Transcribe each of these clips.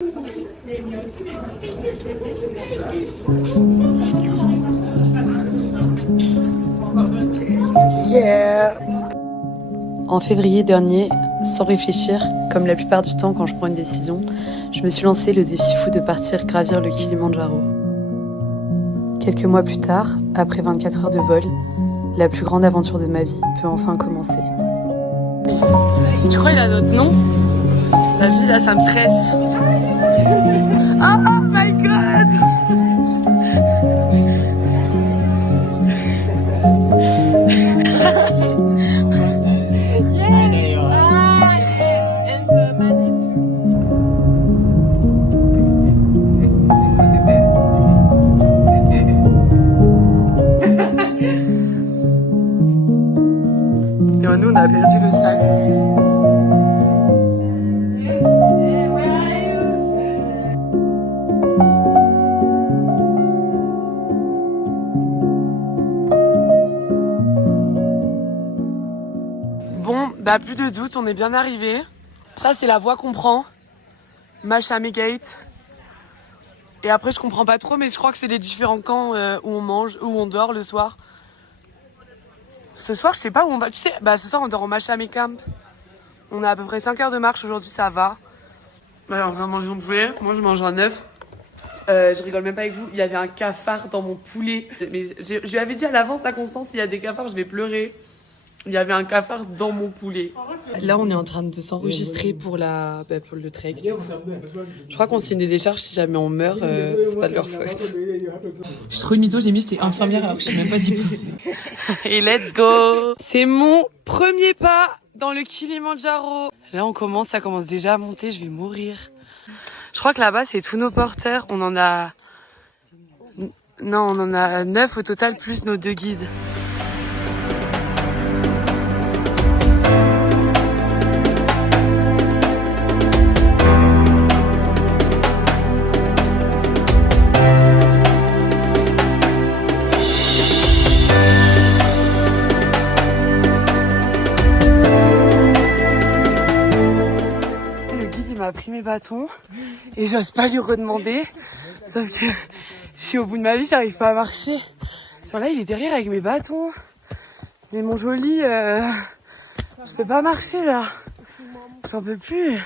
Yeah. En février dernier, sans réfléchir, comme la plupart du temps quand je prends une décision, je me suis lancé le défi fou de partir gravir le Kilimandjaro. Quelques mois plus tard, après 24 heures de vol, la plus grande aventure de ma vie peut enfin commencer. Tu crois qu'il a notre nom? La vie là, ça me stresse. Oh my god! Nous, on a perdu le sac. Bon, bah plus de doute, on est bien arrivé. Ça, c'est la voie qu'on prend. Mashame Gate. Et après, je comprends pas trop, mais je crois que c'est les différents camps où on mange, où on dort le soir. Ce soir, je sais pas où on va. Tu sais, bah ce soir, on dort au Mashame Camp. On a à peu près 5 heures de marche aujourd'hui, ça va. Alors, on vient de manger son poulet. Moi, je mange un œuf. Je rigole même pas avec vous. Il y avait un cafard dans mon poulet. Mais je lui avais dit à l'avance, à Constance, s'il y a des cafards, je vais pleurer. Il y avait un cafard dans mon poulet. Là, on est en train de s'enregistrer pour le trek. Je crois qu'on signe des décharges si jamais on meurt. C'est pas de leur faute. Je suis trop une mytho, j'ai mis j'étais infirmière alors que je sais même pas si. Et let's go! C'est mon premier pas dans le Kilimandjaro. Là, ça commence déjà à monter, je vais mourir. Je crois que là-bas, c'est tous nos porteurs. On en a 9 au total, plus nos 2 guides. A pris mes bâtons et j'ose pas lui redemander, sauf que je suis au bout de ma vie, j'arrive pas à marcher. Genre là, il est derrière avec mes bâtons, mais mon joli, je peux pas marcher là, j'en peux plus.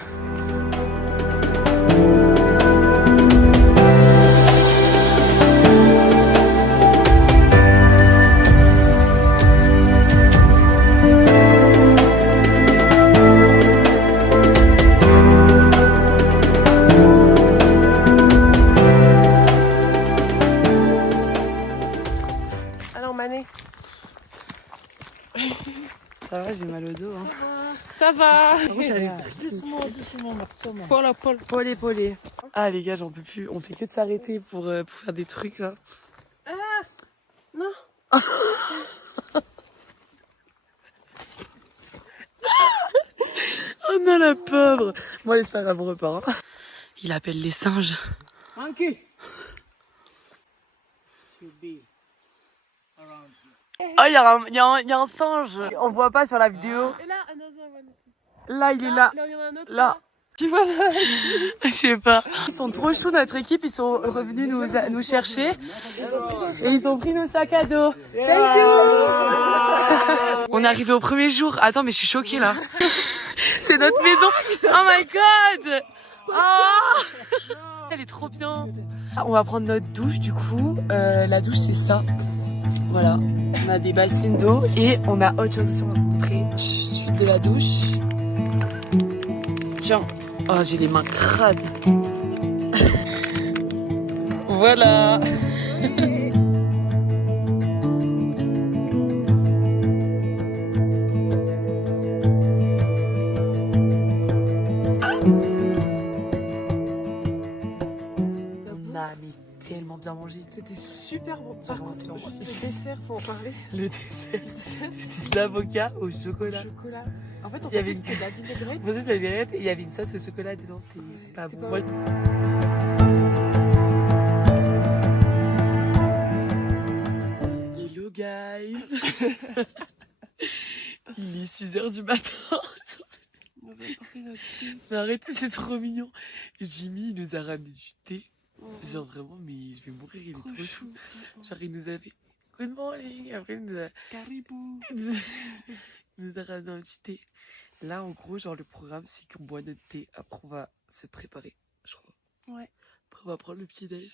Ça va, j'ai mal au dos. Hein. Ça va. Doucement. Polé. Ah les gars, j'en peux plus. On fait que de s'arrêter pour faire des trucs là. Ah non. Oh non la pauvre. Moi, allez se faire un bon repas. Hein. Il appelle les singes. Monkey. Oh, il y a un singe. On voit pas sur la vidéo. Et là, another one. Là, il est là. Là, il y en a un autre. Là. Tu vois? Je sais pas. Ils sont trop chauds, notre équipe. Ils sont revenus nous chercher. Et ils ont pris nos sacs à dos. Thank you. On est arrivé au premier jour. Attends, mais je suis choquée là. C'est notre maison. Oh my god. Oh. Elle est trop bien. On va prendre notre douche du coup. La douche, c'est ça. Voilà. On a des bassines d'eau et on a autre chose à vous montrer. Suite de la douche. Tiens. Oh, j'ai les mains crades. Voilà. On a tellement bien mangé. C'était super bon. Par contre, le dessert, faut en parler. Le dessert, c'était de l'avocat au chocolat. En fait, on Il y pensait avait que c'était de la vinaigrette. Vous êtes la vinaigrette et il y avait une sauce au chocolat dedans, c'était pas bon. Moi, hello guys. Il est 6h du matin. Nous apporté notre thé. Mais arrêtez, c'est trop mignon. Jimmy il nous a ramené du thé. Genre vraiment, mais je vais mourir, il est trop chou. Genre il nous a fait good morning. Après il nous a... Caribou. il nous a ramené un petit thé. Là en gros, genre le programme c'est qu'on boit notre thé. Après on va se préparer, je crois. Ouais. Après on va prendre le petit déj.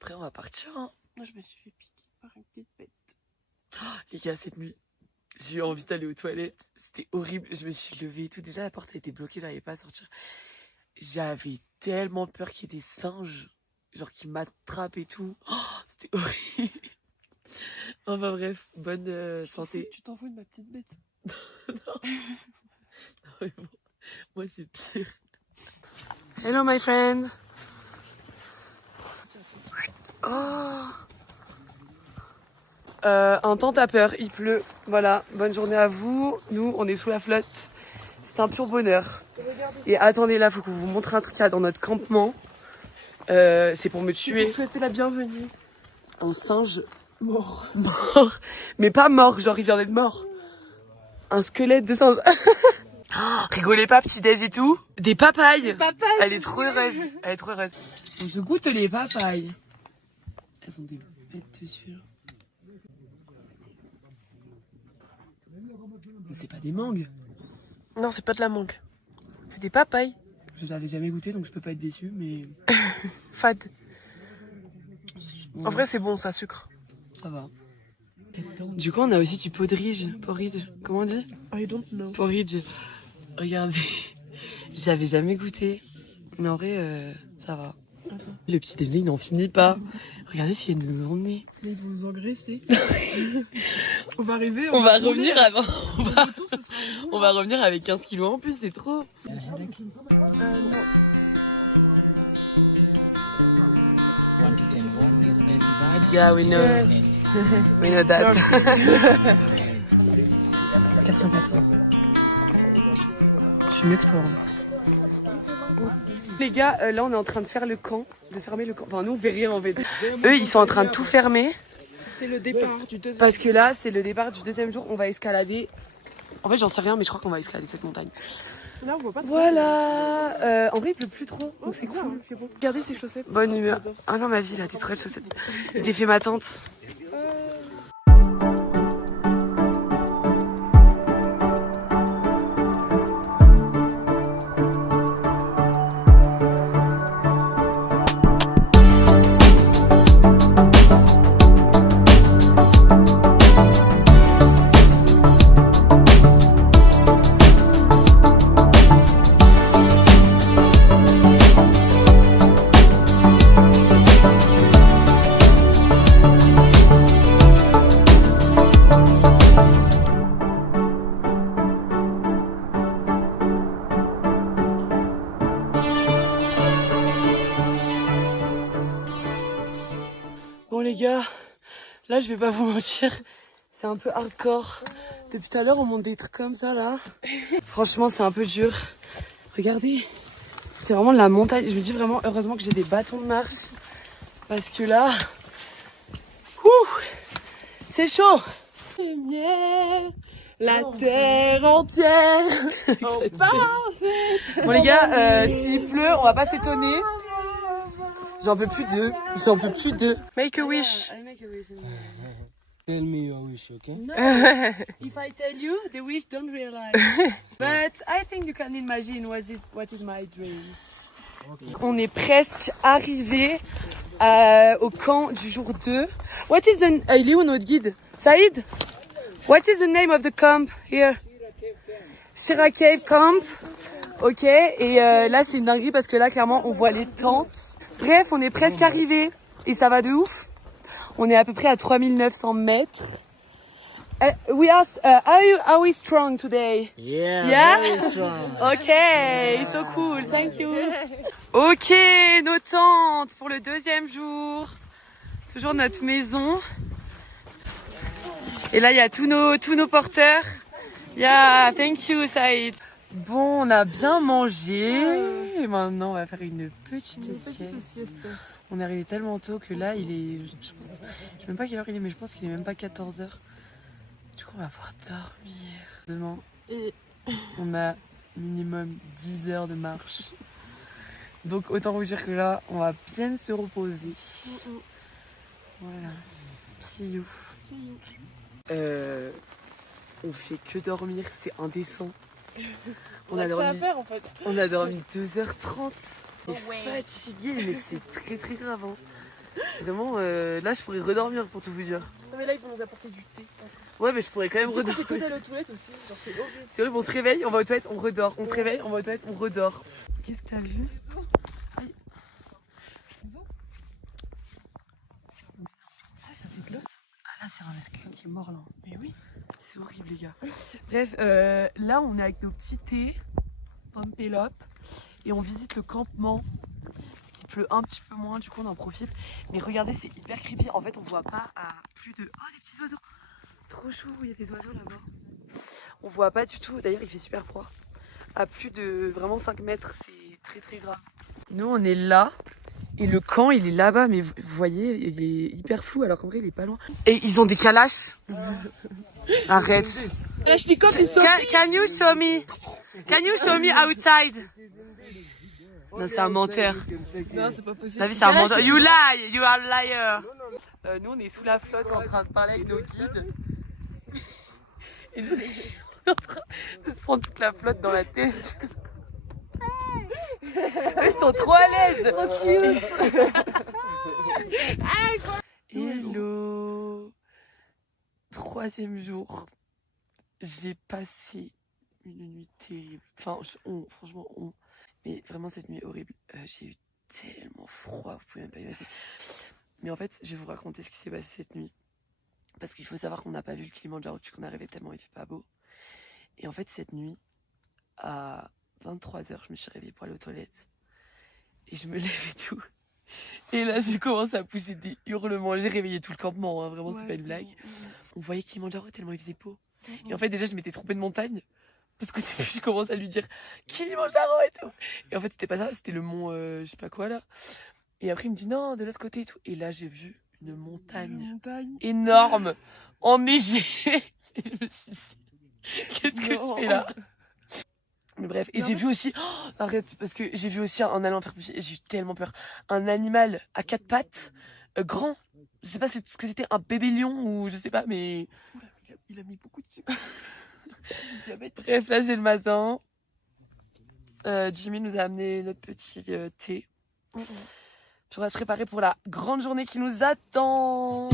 Après on va partir. Hein. Moi, je me suis fait piquer par une petite bête. Oh, les gars, cette nuit, j'ai eu envie d'aller aux toilettes. C'était horrible. Je me suis levée et tout. Déjà, la porte a été bloquée, j'arrivais pas à sortir. J'avais tellement peur qu'il y ait des singes, genre qui m'attrapent et tout. Oh, c'était horrible. Enfin bref, bonne santé. Tu t'en fous de ma petite bête? Non, mais bon, moi c'est pire. Hello, my friend. Oh. Un temps à peur, il pleut. Voilà, bonne journée à vous. Nous, on est sous la flotte. C'est un pur bonheur. Et attendez, là, faut qu'on vous montre un truc qu'il y a dans notre campement. C'est pour me tuer. Pour souhaiter la bienvenue. Un singe Mort. mort. Mais pas mort, genre il vient d'être mort. Un squelette de singe. Oh, rigolez pas, petit déj et tout. Des papayes. Papa. Elle est trop heureuse. Elle est trop heureuse. On se goûte les papayes. Elles ont des bêtes dessus. Là. Mais c'est pas des mangues. Non, c'est pas de la mangue. C'est des papayes. Je l'avais jamais goûté donc je peux pas être déçu mais. Fade. Ouais, En vrai, c'est bon, ça sucre. ça va. Du coup on a aussi du porridge. Porridge. Comment on dit? I don't know. Porridge. Regardez. J'avais jamais goûté. Mais en vrai ça va. Attends. Le petit déjeuner il n'en finit pas. Regardez s'il y a de nous emmener. Mais ils vont nous engraisser. On va arriver. On va revenir avant. Retour, ça sera On va revenir avec 15 kilos en plus, c'est trop. non. One to 10, one is best vibes. Yeah, we know. Ten best. We know that. So, 94. Je suis mieux que toi. Les gars, là on est en train de faire le camp, de fermer le camp. Enfin nous on fait rien en fait. Eux ils sont en train de tout fermer C'est le départ du deuxième. parce que là c'est le départ du deuxième jour. On va escalader. En fait j'en sais rien mais je crois qu'on va escalader cette montagne. Là, on voit pas trop. Voilà. En vrai il pleut plus trop donc c'est bien, cool. hein, c'est bon. Regardez ces chaussettes. Bonne humeur. Ah non ma vie là, t'es trop de chaussettes. Il t'ai fait ma tante. Bon les gars, là je vais pas vous mentir, c'est un peu hardcore. Depuis tout à l'heure on monte des trucs comme ça là. Franchement c'est un peu dur. Regardez, c'est vraiment de la montagne. Je me dis vraiment heureusement que j'ai des bâtons de marche. Parce que là, c'est chaud. Lumière, la terre entière. Bon les gars, s'il pleut, on va pas s'étonner. J'en peux plus d'eux. J'en peux plus d'eux. Make a wish. tell me your wish, okay? If I tell you, the wish don't realize. But I think you can imagine what is my dream. On est presque arrivé au camp du jour 2. What is the... il est où notre guide? Saïd? What is the name of the camp here? Shira Cave Camp. Ok, et là c'est une dinguerie parce que là clairement on voit les tentes. Bref, on est presque arrivé et ça va de ouf. On est à peu près à 3900 mètres. Are we strong today? Yeah, Yeah? very strong. Ok, so cool, thank you. Ok, nos tentes pour le deuxième jour. Toujours notre maison. Et là, il y a tous nos porteurs. Yeah, thank you, Saïd. Bon, on a bien mangé. Et maintenant, on va faire une petite sieste. On est arrivé tellement tôt que là, il est... Je sais même pas quelle heure il est, mais je pense qu'il est même pas 14h. Du coup, on va pouvoir dormir demain. Et On a minimum 10 heures de marche. Donc autant vous dire que là, on va bien se reposer. Voilà. See you. On fait que dormir, c'est indécent. On a ça à dormi, faire en fait. on a dormi 2h30. On est fatigué, mais c'est très très grave. Hein. Vraiment, là je pourrais redormir pour tout vous dire. Non mais là ils vont nous apporter du thé. Ouais, mais je pourrais quand même On fait que redormir. d'aller aux toilettes aussi, genre c'est horrible. C'est horrible, on se réveille, on va aux toilettes, on redort. On se réveille, on va aux toilettes, on redort. Qu'est-ce que t'as vu? Ça fait de l'eau. Ah là, c'est quelqu'un qui est mort là. Mais oui, c'est horrible les gars. Bref, là on est avec nos petits thés, Pompelop, et on visite le campement. Parce qu'il pleut un petit peu moins, du coup on en profite. Mais regardez, c'est hyper creepy. En fait, on voit pas à plus de. Oh, des petits oiseaux! Trop chou, il y a des oiseaux là-bas. On voit pas du tout, d'ailleurs il fait super froid. À plus de vraiment 5 mètres, c'est très très grave. Nous on est là. Et le camp, il est là-bas, mais vous voyez, il est hyper flou, alors qu'en vrai, il est pas loin. Et ils ont des calaches. Arrête. Can you show me? Can you show me outside? Non, c'est un menteur. Non, c'est pas possible. La vie, c'est un menteur. You lie, you are a liar. Nous, on est sous la flotte en train de parler avec nos guides. Et nous, on est en train de se prendre toute la flotte dans la tête. Ils sont trop à l'aise. Hello. 3e jour. J'ai passé une nuit terrible. Enfin, franchement, mais vraiment cette nuit horrible. J'ai eu tellement froid, vous pouvez même pas imaginer. Mais en fait, je vais vous raconter ce qui s'est passé cette nuit. Parce qu'il faut savoir qu'on n'a pas vu le Kilimanjaro depuis qu'on est arrivé tellement il fait pas beau. Et en fait, cette nuit, à 23h, je me suis réveillée pour aller aux toilettes. Et je me lève et tout. Et là, j'ai commencé à pousser des hurlements. J'ai réveillé tout le campement, hein. Vraiment, c'est pas une blague. On voyait Kilimanjaro tellement il faisait beau. Et en fait, déjà, je m'étais trompée de montagne. Parce qu'au début, j'ai commencé à lui dire Kilimanjaro et tout. Et en fait, c'était pas ça, c'était le mont je sais pas quoi là. Et après, il me dit non, de l'autre côté et tout. Et là, j'ai vu une montagne énorme, enneigée. Et je me suis dit, qu'est-ce que je fais là? Mais bref, et j'ai vu aussi, oh, arrête, parce que j'ai vu aussi en allant faire pipi, j'ai eu tellement peur, un animal à 4 pattes, grand, je sais pas ce que c'était, un bébé lion ou je sais pas, mais il a mis beaucoup de sucre. Bref, là c'est le matin, Jimmy nous a amené notre petit thé, puis on va se préparer pour la grande journée qui nous attend.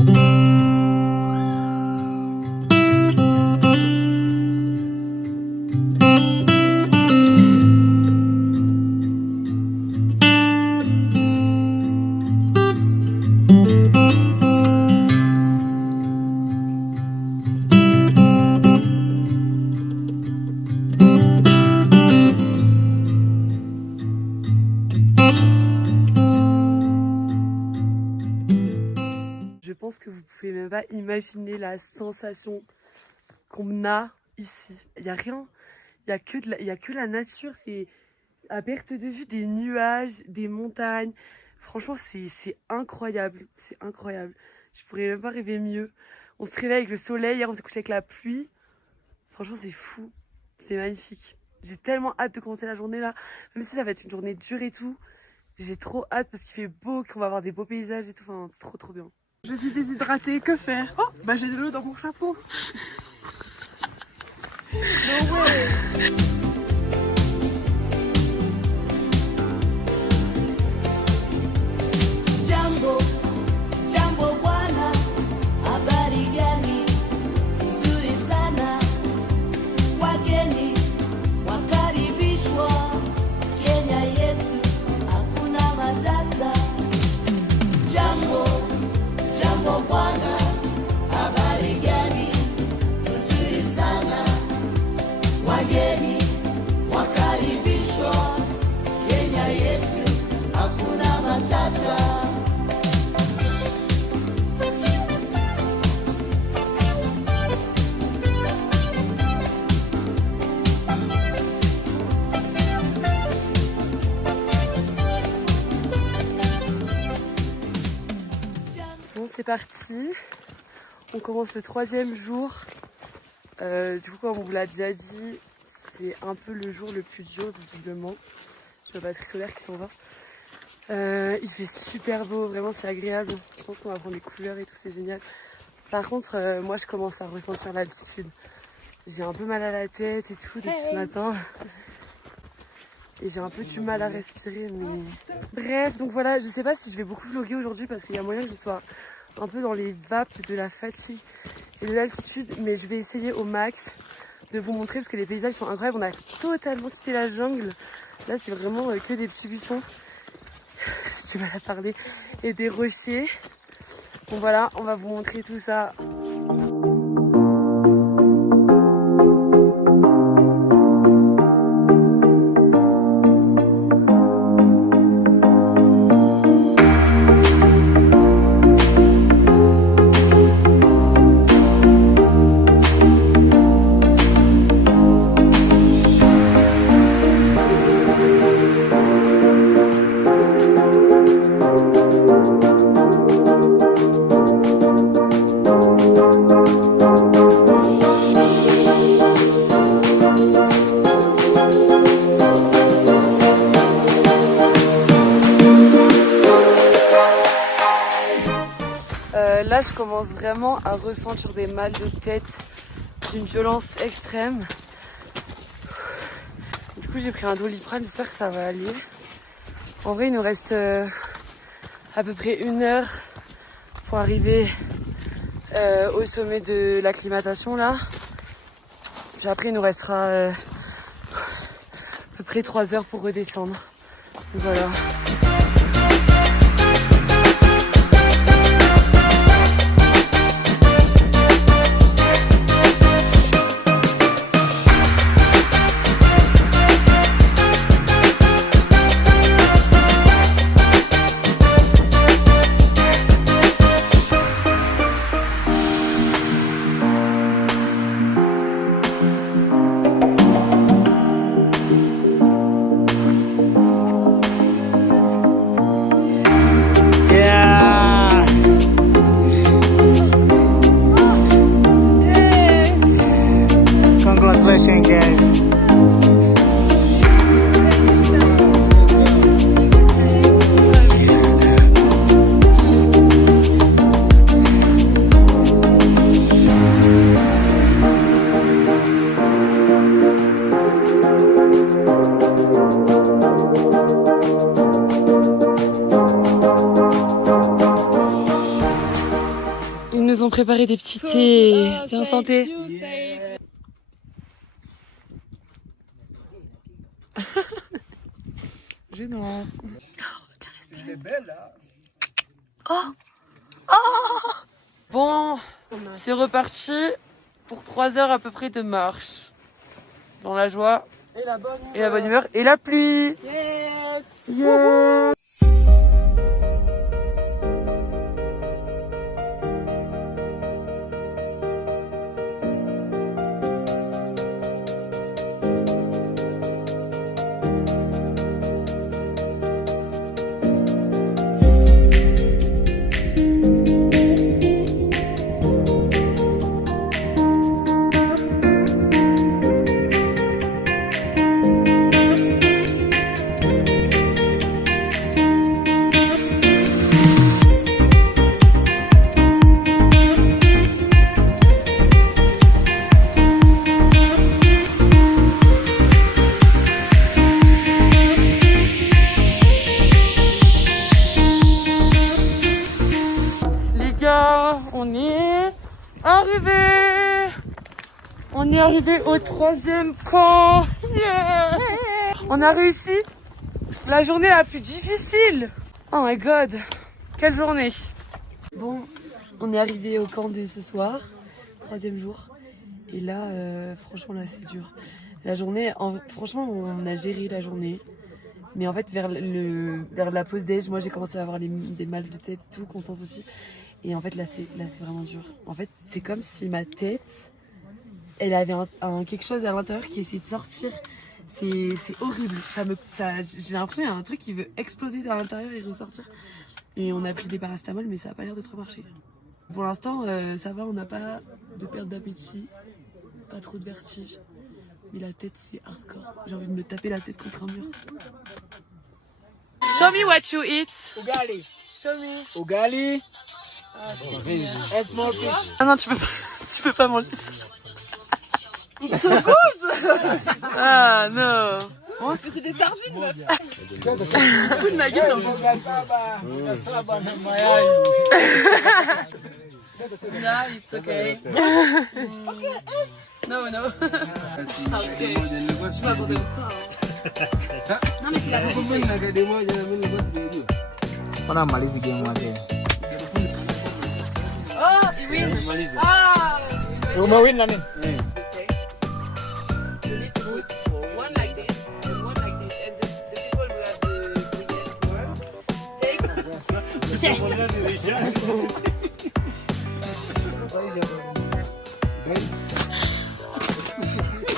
Je pense que vous pouvez même pas imaginer la sensation qu'on a ici. Il y a rien, il y a que la nature, c'est à perte de vue des nuages, des montagnes. Franchement, c'est incroyable, c'est incroyable. Je pourrais même pas rêver mieux. On se réveille avec le soleil, hier on s'est couché avec la pluie. Franchement, c'est fou, c'est magnifique. J'ai tellement hâte de commencer la journée là, même si ça va être une journée dure et tout. J'ai trop hâte parce qu'il fait beau, qu'on va avoir des beaux paysages et tout. Enfin, c'est trop trop bien. Je suis déshydratée, que faire? Oh, bah j'ai de l'eau dans mon chapeau. No way. Jambo, jambo bwana, habari gani? Nzuri sana, wageni wakaribishwa Kenya yetu, hakuna matata. Jambo, jambo bwana, habari gani? Nzuri sana, wageni wakaribishwa Kenya yetu, hakuna matata. Bon, c'est parti. On commence le 3e jour. Du coup, comme on vous l'a déjà dit, c'est un peu le jour le plus dur visiblement. Je vois la batterie solaire qui s'en va. Il fait super beau, vraiment c'est agréable. Je pense qu'on va prendre des couleurs et tout, c'est génial. Par contre, moi je commence à ressentir l'altitude. J'ai un peu mal à la tête et tout depuis ce matin. Et j'ai un peu du mal à respirer, mais... Bref, donc voilà, je sais pas si je vais beaucoup vlogger aujourd'hui parce qu'il y a moyen que je sois un peu dans les vapes de la fatigue et de l'altitude. Mais je vais essayer au max de vous montrer parce que les paysages sont incroyables. On a totalement quitté la jungle. Là, c'est vraiment que des petits buissons. J'ai du mal à parler. Et des rochers. Donc voilà, on va vous montrer tout ça. Là, je commence vraiment à ressentir des mal de tête d'une violence extrême. Du coup, j'ai pris un Doliprane, j'espère que ça va aller. En vrai, il nous reste à peu près 1 heure pour arriver au sommet de l'acclimatation là. Puis après, il nous restera à peu près 3 heures pour redescendre. Donc voilà. Congratulations, guys. Ils nous ont préparé des petits thés. Tiens, santé. Gênant. Elle est belle, là. Bon, c'est reparti pour 3 heures à peu près de marche. Dans la joie Et la bonne et la bonne humeur et la pluie. Yes. Yeah. On est arrivé. On est arrivé au 3e camp. Yeah. On a réussi la journée la plus difficile. Oh my god, quelle journée. Bon, on est arrivé au camp de ce soir, 3e jour. Et là, franchement, là c'est dur. La journée, franchement, on a géré la journée. Mais en fait, vers la pause déj, moi j'ai commencé à avoir des mal de tête et tout, Constance aussi. Et en fait, là c'est vraiment dur. En fait, c'est comme si ma tête, elle avait quelque chose à l'intérieur qui essayait de sortir. C'est horrible. J'ai l'impression qu'il y a un truc qui veut exploser à l'intérieur et ressortir. Et on a pris des paracétamol, mais ça n'a pas l'air de trop marcher. Pour l'instant, ça va, on n'a pas de perte d'appétit, pas trop de vertige. Mais la tête, c'est hardcore. J'ai envie de me taper la tête contre un mur. Show me what you eat. Ugali. Show me. Ugali. Ah, And small fish. ah non, tu peux pas manger ça. Ah non. C'est des sardines, meuf. Fous de ma gueule. Ugasaba na mayai. No, it's okay. No, no. Okay. Je vais aborder. Non mais c'est la Ona malizi game wazee. Oh, you win. Ah. Umewin nani? You need to put one like this and one like this, and the people who have the biggest one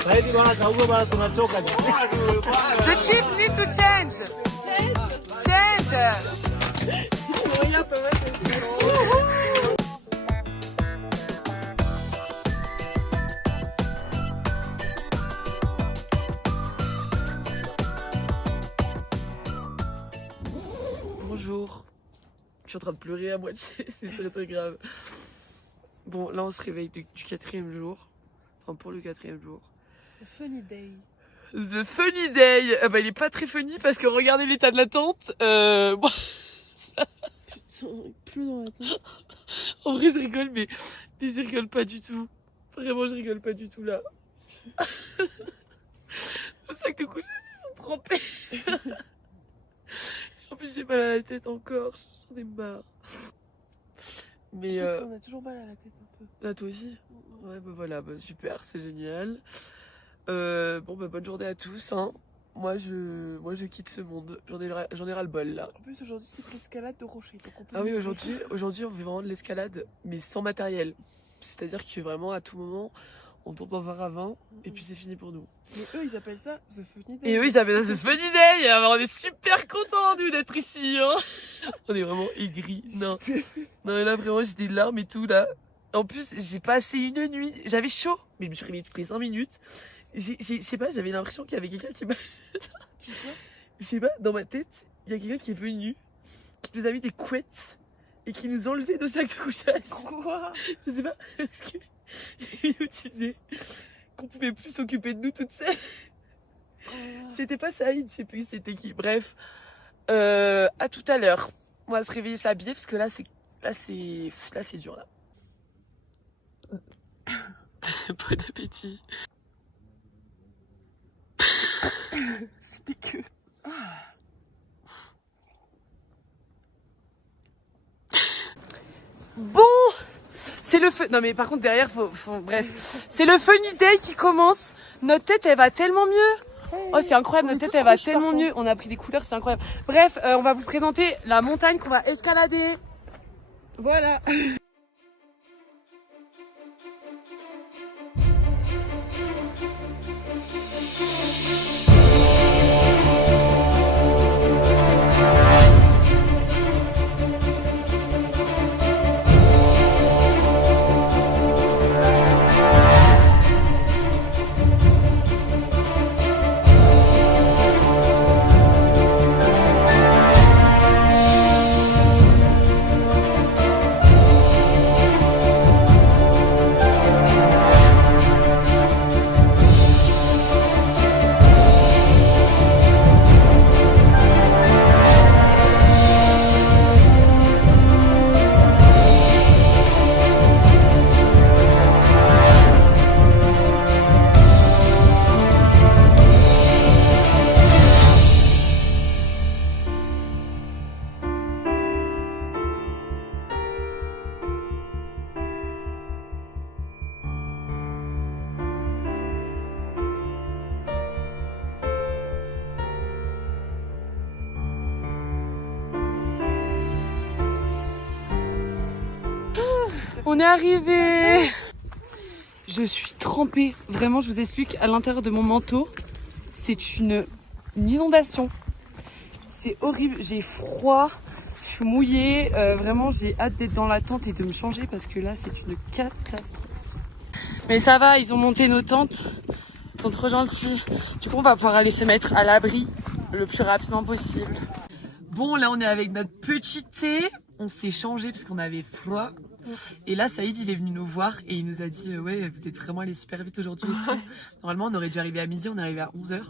Saidi bwana chagua bwana tunachoka. The chief need to change. Change. Bonjour. Je suis en train de pleurer à moitié, c'est très très grave. Bon, là on se réveille du 4e jour. Enfin pour le 4e jour. The funny day. The funny day. Bah il est pas très funny parce que regardez l'état de la tente. Bon, Putain, il pleut dans la tente. en vrai je rigole mais je rigole pas du tout. Vraiment je rigole pas du tout là. Le sac de couchage ils sont trempés. En plus j'ai mal à la tête encore, j'en ai marre. Mais Putain, on a toujours mal à la tête un peu. ah, toi aussi. Ouais bah voilà, bah, super, c'est génial. Bon bah bonne journée à tous hein. Moi je quitte ce monde, j'en ai ras le bol là. En plus aujourd'hui c'est l'escalade de rocher. Donc on peut Ah oui aujourd'hui on fait vraiment de l'escalade mais sans matériel. C'est-à-dire que vraiment à tout moment on tombe dans un ravin et puis c'est fini pour nous. Mais eux ils appellent ça The Funny Day. Et eux ils appellent ça The Funny Day. Alors, on est super contents nous d'être ici hein. On est vraiment aigris. Non mais là vraiment j'ai des larmes et tout là. En plus j'ai passé une nuit, j'avais chaud mais je me suis réveillée toutes les 5 minutes. Je sais pas, j'avais l'impression qu'il y avait quelqu'un qui m'a... Je sais pas, dans ma tête, il y a quelqu'un qui est venu, qui nous a mis des couettes et qui nous enlevait nos sacs de couchage. Quoi? Je sais pas, parce qu'il nous disait qu'on pouvait plus s'occuper de nous toutes seules. C'était pas Saïd, je sais plus c'était qui. Bref, à tout à l'heure. On va se réveiller, s'habiller parce que là c'est dur là. Bon appétit. C'était que... Bon, c'est le feu. Non mais par contre derrière bref, c'est le funny day qui commence. Notre tête elle va tellement mieux. Oh c'est incroyable, notre tête elle va tellement mieux. On a pris des couleurs, c'est incroyable. Bref, on va vous présenter la montagne qu'on va escalader. Voilà. On est arrivé. Je suis trempée. Vraiment, je vous explique, à l'intérieur de mon manteau, c'est une inondation. C'est horrible, j'ai froid, je suis mouillée. Vraiment, j'ai hâte d'être dans la tente et de me changer parce que là, c'est une catastrophe. Mais ça va, ils ont monté nos tentes. Ils sont trop gentils. Du coup, on va pouvoir aller se mettre à l'abri le plus rapidement possible. Bon, là, on est avec notre petit thé. On s'est changé parce qu'on avait froid. Et là, Saïd, il est venu nous voir et il nous a dit ouais, vous êtes vraiment allés super vite aujourd'hui et tout. Normalement, on aurait dû arriver à midi, on est arrivé à 11h.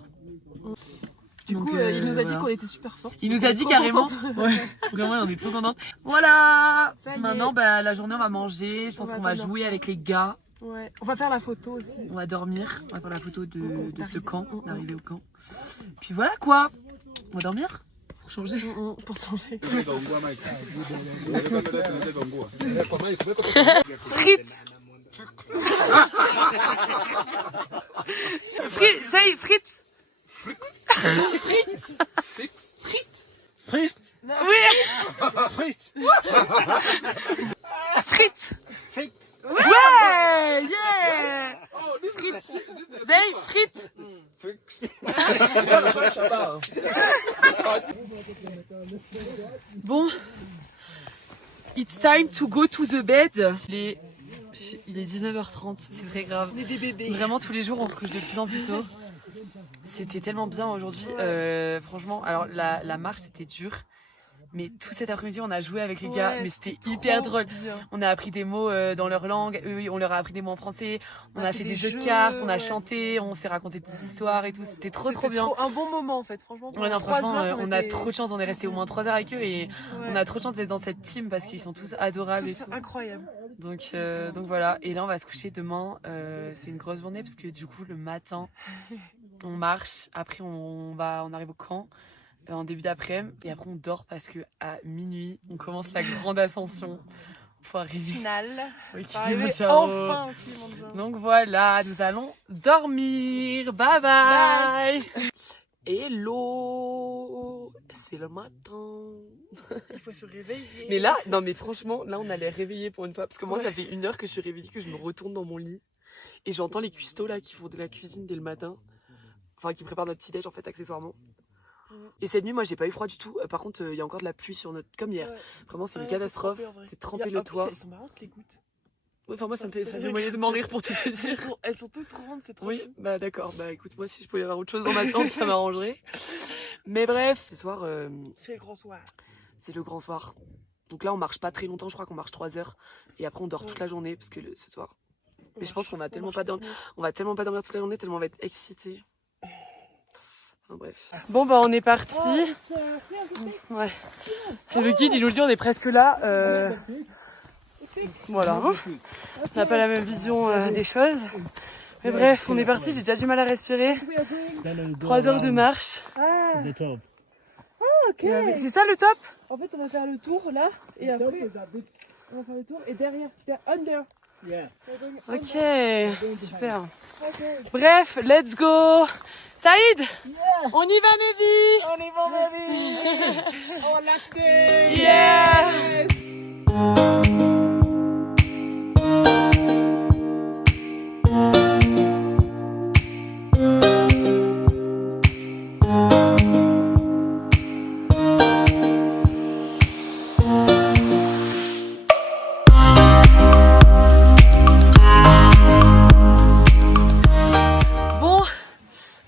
Du coup, il nous a dit qu'on était super fortes. Il nous a dit carrément. Ouais, vraiment, on est trop contente. Voilà. Maintenant, bah, la journée, on va manger. Je pense qu'on va jouer avec les gars. Ouais. On va faire la photo aussi. On va dormir. On va faire la photo de ce camp, d'arriver au camp. Puis voilà quoi. On va dormir. Pour changer. Pour changer. Frites. Say frites. Frites. Frites. Oui. Frites. Frites. Frites. Ouais, yeah. Frites. Say frites. Bon, it's time to go to the bed. Il est 19h30, c'est très grave. On est des bébés. Vraiment, tous les jours, on se couche de plus en plus tôt. C'était tellement bien aujourd'hui. Franchement, alors la marche, c'était dur. Mais tout cet après-midi, on a joué avec les gars. Mais c'était hyper drôle. Bien. On a appris des mots dans leur langue. Eux, on leur a appris des mots en français. On a fait des jeux de cartes, on a chanté, on s'est raconté des histoires et tout. C'était trop bien. Un bon moment en fait, franchement. Ouais, non, franchement, on a trop de chance. On est resté au moins 3 heures avec eux et on a trop de chance d'être dans cette team parce qu'ils sont tous adorables et tout. Incroyable. Donc voilà. Et là, on va se coucher demain. C'est une grosse journée parce que du coup, le matin, on marche. Après, on arrive au camp en début d'après-midi et après on dort parce que à minuit, on commence la grande ascension pour arriver. Finale. Oui, Enfin au Kilimanjaro. Donc voilà, nous allons dormir. Bye bye. Hello, c'est le matin. Il faut se réveiller. Mais là, non mais franchement, là on allait réveiller pour une fois. Parce que moi ça fait 1 heure que je suis réveillée, que je me retourne dans mon lit. Et j'entends les cuistots là qui font de la cuisine dès le matin. Enfin qui préparent notre petit déj en fait accessoirement. Et cette nuit moi j'ai pas eu froid du tout. Par contre il y a encore de la pluie sur notre... Comme hier. Vraiment c'est une catastrophe. C'est trempé le toit. Elles sont marrantes les gouttes. Ouais, enfin moi ça me fait moyen de m'en rire pour tout te dire. Elles sont toutes rondes, c'est trop Oui, chou. bah d'accord. Bah écoute, moi si je pouvais avoir autre chose dans ma tente, ça m'arrangerait. Mais bref, ce soir, C'est le grand soir. c'est le grand soir. Donc là, on marche pas très longtemps, je crois qu'on marche 3 heures. Et après, on dort toute la journée parce que ce soir. Mais je pense qu'on va tellement pas dormir. On va tellement pas dormir toute la journée, tellement on va être excités. Enfin, bref. Bon bah on est parti. Ouais. Et le guide il nous dit on est presque là. Voilà. On n'a pas la même vision des choses. Mais bref, on est parti, j'ai déjà du mal à respirer. 3 heures de marche. Ok. C'est ça le top? En fait, on va faire le tour là et après on va faire le tour et derrière, under. Ok, super. Bref, let's go. Saïd, on y va, Mevi. On y va, baby. On l'a fait. Yeah.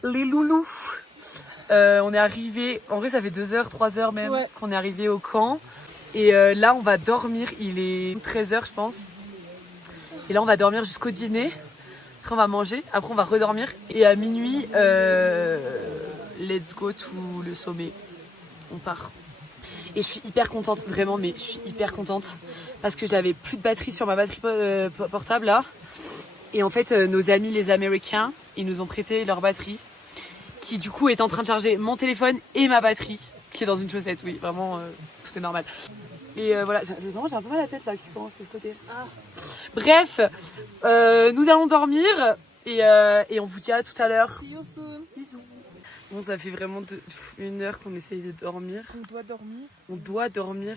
Les loulous. On est arrivé, en vrai ça fait 2 heures, 3 heures même qu'on est arrivé au camp. Et là on va dormir, il est 13h je pense. Et là on va dormir jusqu'au dîner. Après on va manger, après on va redormir. Et à minuit, let's go to le sommet. On part. Et je suis hyper contente, vraiment, mais je suis hyper contente. Parce que j'avais plus de batterie sur ma batterie portable là. Et en fait nos amis les Américains, ils nous ont prêté leur batterie. Qui du coup est en train de charger mon téléphone et ma batterie qui est dans une chaussette, oui, vraiment tout est normal. Et voilà, j'ai un peu mal à la tête là qui commence de ce côté. Bref, nous allons dormir et on vous dit à tout à l'heure. See you soon. Bisous. Bon, ça fait vraiment 1 heure qu'on essaye de dormir. On doit dormir. On doit dormir.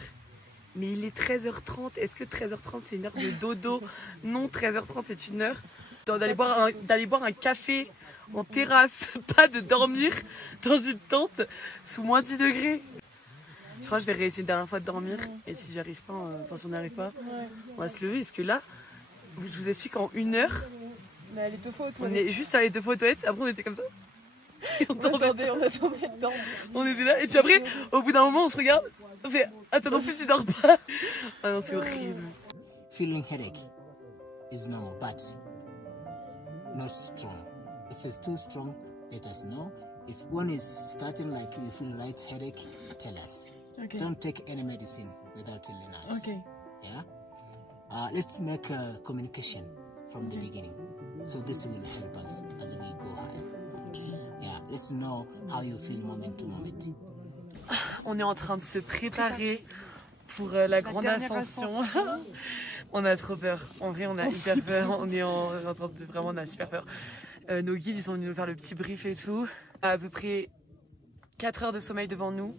Mais il est 13h30. Est-ce que 13h30 c'est une heure de dodo? Non, 13h30 c'est une heure d'aller boire un café en terrasse, pas de dormir dans une tente sous moins 10 degrés. Je crois que je vais réessayer une dernière fois de dormir et si j'arrive pas, si on n'y arrive pas, on va se lever. Parce que là, je vous explique en 1 heure, Mais elle est deux fois aux On toilettes. est juste allé 2 fois aux toilettes, après on était comme ça. Et on On dormait. attendait dedans. On était là, et puis après, au bout d'un moment, on se regarde, on fait attends, non plus, tu dors pas. Ah non, c'est horrible. Feeling headache is normal, but not strong. If it's too strong, let us know. If one is starting like you feel light headache, tell us. Ok. Don't take any medicine without telling us. Ok. Yeah. Let's make a communication from the beginning, so this will help us as we go higher. Yeah. Let's know how you feel moment to moment. On est en train de se préparer pour la grande ascension. On a trop peur. En vrai, on a hyper peur. On est en train de vraiment, on a super peur. Nos guides, ils sont venus nous faire le petit brief et tout. À peu près 4 heures de sommeil devant nous.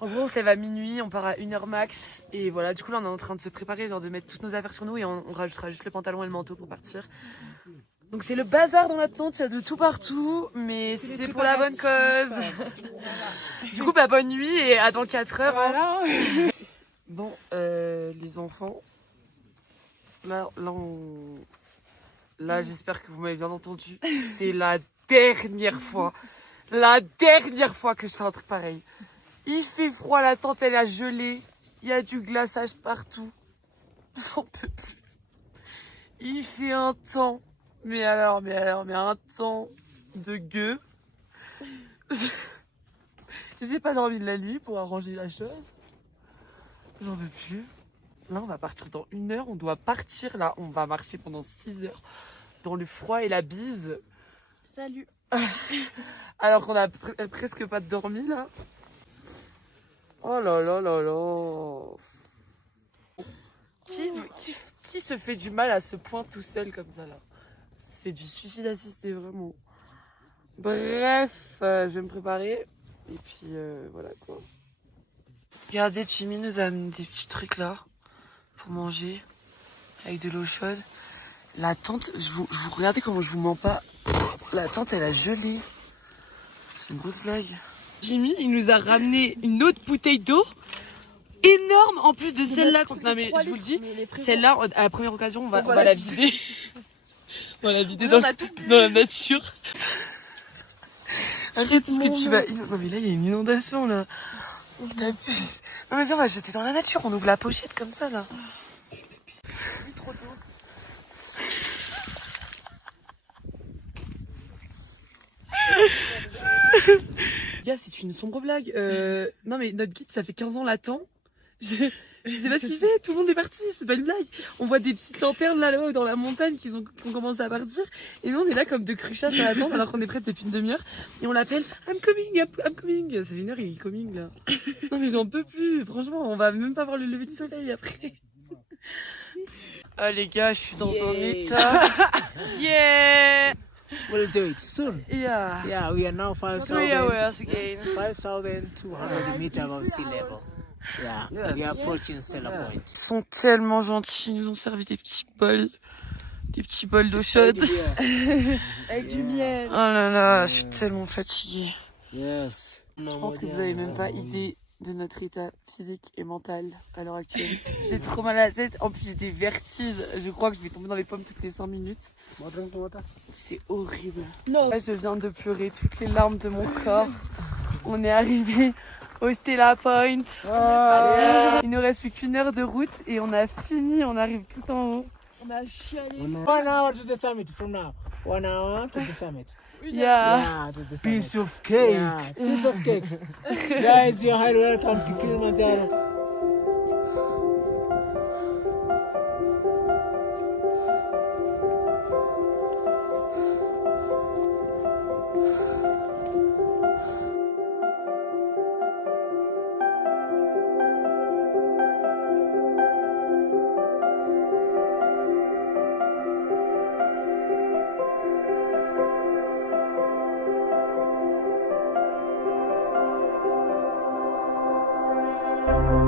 En gros, on se lève à minuit, on part à 1h max. Et voilà, du coup, là, on est en train de se préparer, genre de mettre toutes nos affaires sur nous et on rajoutera juste le pantalon et le manteau pour partir. Donc c'est le bazar dans la tente, il y a de tout partout, mais c'est pour la bonne cause. Du coup, bah, bonne nuit et à dans 4 heures. Voilà. Bon, les enfants, là, j'espère que vous m'avez bien entendu. C'est la dernière fois que je fais un truc pareil. Il fait froid, la tente elle a gelé, il y a du glaçage partout. J'en peux plus. Il fait un temps, mais un temps de gueux. J'ai pas dormi de la nuit pour arranger la chose. J'en peux plus. Là, on va partir dans 1 heure. On doit partir là. On va marcher pendant 6 heures dans le froid et la bise. Salut. Alors qu'on a presque pas dormi là. Oh là là là là. Qui se fait du mal à ce point tout seul comme ça là? C'est du suicide assisté vraiment. Bref, je vais me préparer. Et puis voilà quoi. Regardez, Jimmy nous a amené des petits trucs là pour manger avec de l'eau chaude. La tente, vous regardez comment je vous mens pas. La tente elle a gelé. C'est une grosse blague. Jimmy il nous a ramené une autre bouteille d'eau énorme en plus de celle-là. Non mais je vous le dis, celle-là à la première occasion on va la vider. On va la vider dans la nature. Arrête ce que tu vas. Non mais là il y a une inondation là. T'abuses. Non mais viens on va jeter dans la nature, on ouvre la pochette comme ça là. Trop d'eau. Gars, c'est une sombre blague. Non mais notre guide, ça fait 15 ans l'attend. Je sais pas ce qu'il fait, tout le monde est parti, c'est pas une blague. On voit des petites lanternes là-haut dans la montagne qui ont commencé à partir. Et nous on est là comme de cruchas à attendre alors qu'on est prêts depuis une demi-heure. Et on l'appelle I'm coming. Ça fait 1 heure, il est coming là. Non mais j'en peux plus, franchement, on va même pas voir le lever du soleil après. Ah les gars, je suis dans un état. Yeah! We'll do it soon. Yeah. Yeah, we are now 3 hours again. 5,200 meters above sea level. Yeah, we are approaching Stella Point. Ils sont tellement gentils, ils nous ont servi des petits bols d'eau chaude. Avec du miel. Oh là là, je suis tellement fatiguée. Yes. Je pense que vous avez même pas idée de notre état physique et mental à l'heure actuelle. J'ai trop mal à la tête, en plus j'ai des vertiges. Je crois que je vais tomber dans les pommes toutes les 5 minutes. C'est horrible. Non. Là, je viens de pleurer toutes les larmes de mon corps. On est arrivé au Stella Point. Il nous reste plus qu'1 heure de route et on a fini, on arrive tout en haut. On a chialé. 1 hour to the summit from now. 1 hour to the summit. Yeah. Yeah, to the summit. Piece of cake. Yeah, piece of cake. Guys, you're highly welcome to Kilimanjaro. Thank you.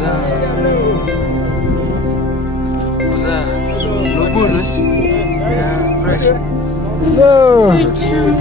What's up? No bonus? Yeah, fresh. Thank you.